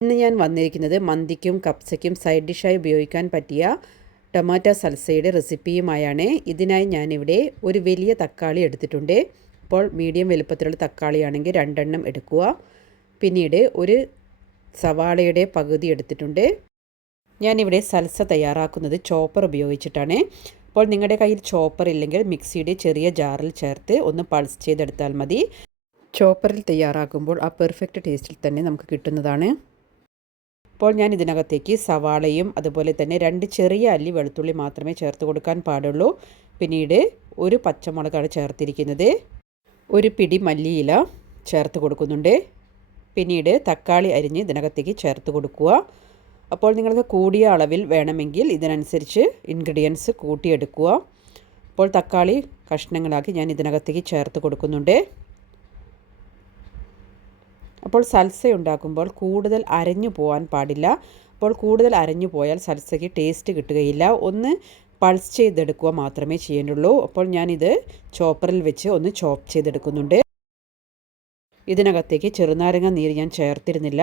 ഇന്ന് ഞാൻ വന്നിരിക്കുന്നത് മന്തിക്കും കപ്സയ്ക്കും സൈഡ് ഡിഷായി ഉപയോഗിക്കാൻ പറ്റിയ ടൊമാറ്റോ സൽസയുടെ റെസിപ്പിയുമായാണ്. ഇതിനായി ഞാനിവിടെ ഒരു വലിയ തക്കാളി എടുത്തിട്ടുണ്ട്. അപ്പോൾ മീഡിയം വലുപ്പത്തിലുള്ള തക്കാളിയാണെങ്കിൽ 2 എണ്ണം എടുക്കുക. പിന്നീട് ഒരു സവാളയുടെ പകുതി എടുത്തിട്ടുണ്ട്. ഞാനിവിടെ സൽസ തയ്യാറാക്കുന്നത് ചോപ്പർ ഉപയോഗിച്ചിട്ടാണ്. അപ്പോൾ നിങ്ങളുടെ കയ്യിൽ ചോപ്പർ ഇല്ലെങ്കിൽ മിക്സിയുടെ ചെറിയ ജാറിൽ ചേർത്ത് ഒന്ന് പൾസ് ചെയ്തെടുത്താൽ മതി. ചോപ്പറിൽ തയ്യാറാക്കുമ്പോൾ ആ പെർഫെക്റ്റ് ടേസ്റ്റിൽ തന്നെ നമുക്ക് കിട്ടുന്നതാണ്. അപ്പോൾ ഞാൻ ഇതിനകത്തേക്ക് സവാളയും അതുപോലെ തന്നെ 2 ചെറിയ അല്ലി വെളുത്തുള്ളി മാത്രമേ ചേർത്ത് കൊടുക്കാൻ പാടുള്ളൂ. പിന്നീട് ഒരു പച്ചമുളകാണ് ചേർത്തിരിക്കുന്നത്. ഒരു പിടി മല്ലിയില ചേർത്ത് കൊടുക്കുന്നുണ്ട്. പിന്നീട് തക്കാളി അരിഞ്ഞ് ഇതിനകത്തേക്ക് ചേർത്ത് കൊടുക്കുക. അപ്പോൾ നിങ്ങൾക്ക് കൂടിയ അളവിൽ വേണമെങ്കിൽ ഇതിനനുസരിച്ച് ഇൻഗ്രീഡിയൻസ് കൂട്ടിയെടുക്കുക. അപ്പോൾ തക്കാളി കഷ്ണങ്ങളാക്കി ഞാൻ ഇതിനകത്തേക്ക് ചേർത്ത് കൊടുക്കുന്നുണ്ട്. അപ്പോൾ സൽസ ഉണ്ടാക്കുമ്പോൾ കൂടുതൽ അരഞ്ഞു പോകാൻ പാടില്ല. അപ്പോൾ കൂടുതൽ അരഞ്ഞു പോയാൽ സൽസയ്ക്ക് ടേസ്റ്റ് കിട്ടുകയില്ല. ഒന്ന് പൾസ് ചെയ്തെടുക്കുക മാത്രമേ ചെയ്യേണ്ടുള്ളൂ. അപ്പോൾ ഞാനിത് ചോപ്പറിൽ വെച്ച് ഒന്ന് ചോപ്പ് ചെയ്തെടുക്കുന്നുണ്ട്. ഇതിനകത്തേക്ക് ചെറുനാരങ്ങ നീര് ഞാൻ ചേർത്തിരുന്നില്ല.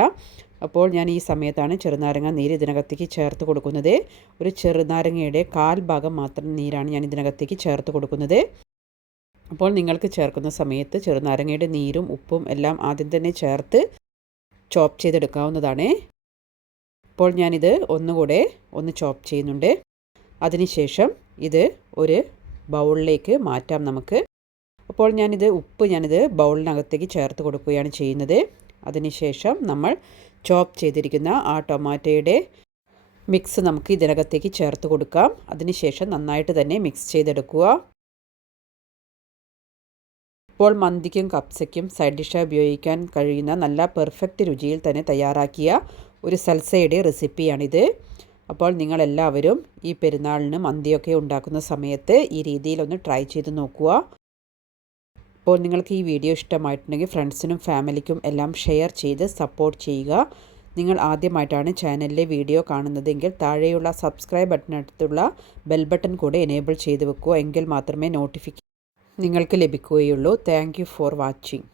അപ്പോൾ ഞാൻ ഈ സമയത്താണ് ചെറുനാരങ്ങ നീര് ഇതിനകത്തേക്ക് ചേർത്ത് കൊടുക്കുന്നത്. ഒരു ചെറുനാരങ്ങയുടെ 1/4 ഭാഗം മാത്രം നീരാണ് ഞാൻ ഇതിനകത്തേക്ക് ചേർത്ത് കൊടുക്കുന്നത്. അപ്പോൾ നിങ്ങൾക്ക് ചേർക്കുന്ന സമയത്ത് ചെറുനാരങ്ങയുടെ നീരും ഉപ്പും എല്ലാം ആദ്യം തന്നെ ചേർത്ത് ചോപ്പ് ചെയ്തെടുക്കാവുന്നതാണ്. അപ്പോൾ ഞാനിത് ഒന്നുകൂടെ ഒന്ന് ചോപ്പ് ചെയ്യുന്നുണ്ട്. അതിനുശേഷം ഇത് ഒരു ബൗളിലേക്ക് മാറ്റാം നമുക്ക്. അപ്പോൾ ഞാനിത് ബൗളിനകത്തേക്ക് ചേർത്ത് കൊടുക്കുകയാണ് ചെയ്യുന്നത്. അതിനുശേഷം നമ്മൾ ചോപ്പ് ചെയ്തിരിക്കുന്ന ആ ടൊമാറ്റോയുടെ മിക്സ് നമുക്ക് ഇതിനകത്തേക്ക് ചേർത്ത് കൊടുക്കാം. അതിനുശേഷം നന്നായിട്ട് തന്നെ മിക്സ് ചെയ്തെടുക്കുക. ഇപ്പോൾ മന്തിക്കും കപ്സയ്ക്കും സൈഡ് ഡിഷായി ഉപയോഗിക്കാൻ കഴിയുന്ന നല്ല പെർഫെക്റ്റ് രുചിയിൽ തന്നെ തയ്യാറാക്കിയ ഒരു സൽസയുടെ റെസിപ്പിയാണിത്. അപ്പോൾ നിങ്ങളെല്ലാവരും ഈ പെരുന്നാളിന് മന്തിയൊക്കെ ഉണ്ടാക്കുന്ന സമയത്ത് ഈ രീതിയിലൊന്ന് ട്രൈ ചെയ്ത് നോക്കുക. അപ്പോൾ നിങ്ങൾക്ക് ഈ വീഡിയോ ഇഷ്ടമായിട്ടുണ്ടെങ്കിൽ ഫ്രണ്ട്സിനും ഫാമിലിക്കും എല്ലാം ഷെയർ ചെയ്ത് സപ്പോർട്ട് ചെയ്യുക. നിങ്ങൾ ആദ്യമായിട്ടാണ് ചാനലിലെ വീഡിയോ കാണുന്നതെങ്കിൽ താഴെയുള്ള സബ്സ്ക്രൈബ് ബട്ടണിനടുത്തുള്ള ബെൽ ബട്ടൺ കൂടെ എനേബിൾ ചെയ്ത് വെക്കുക. എങ്കിൽ മാത്രമേ നോട്ടിഫിക്കേഷൻ നിങ്ങൾക്ക് ലഭിക്കുകയുള്ളൂ. Thank you for watching.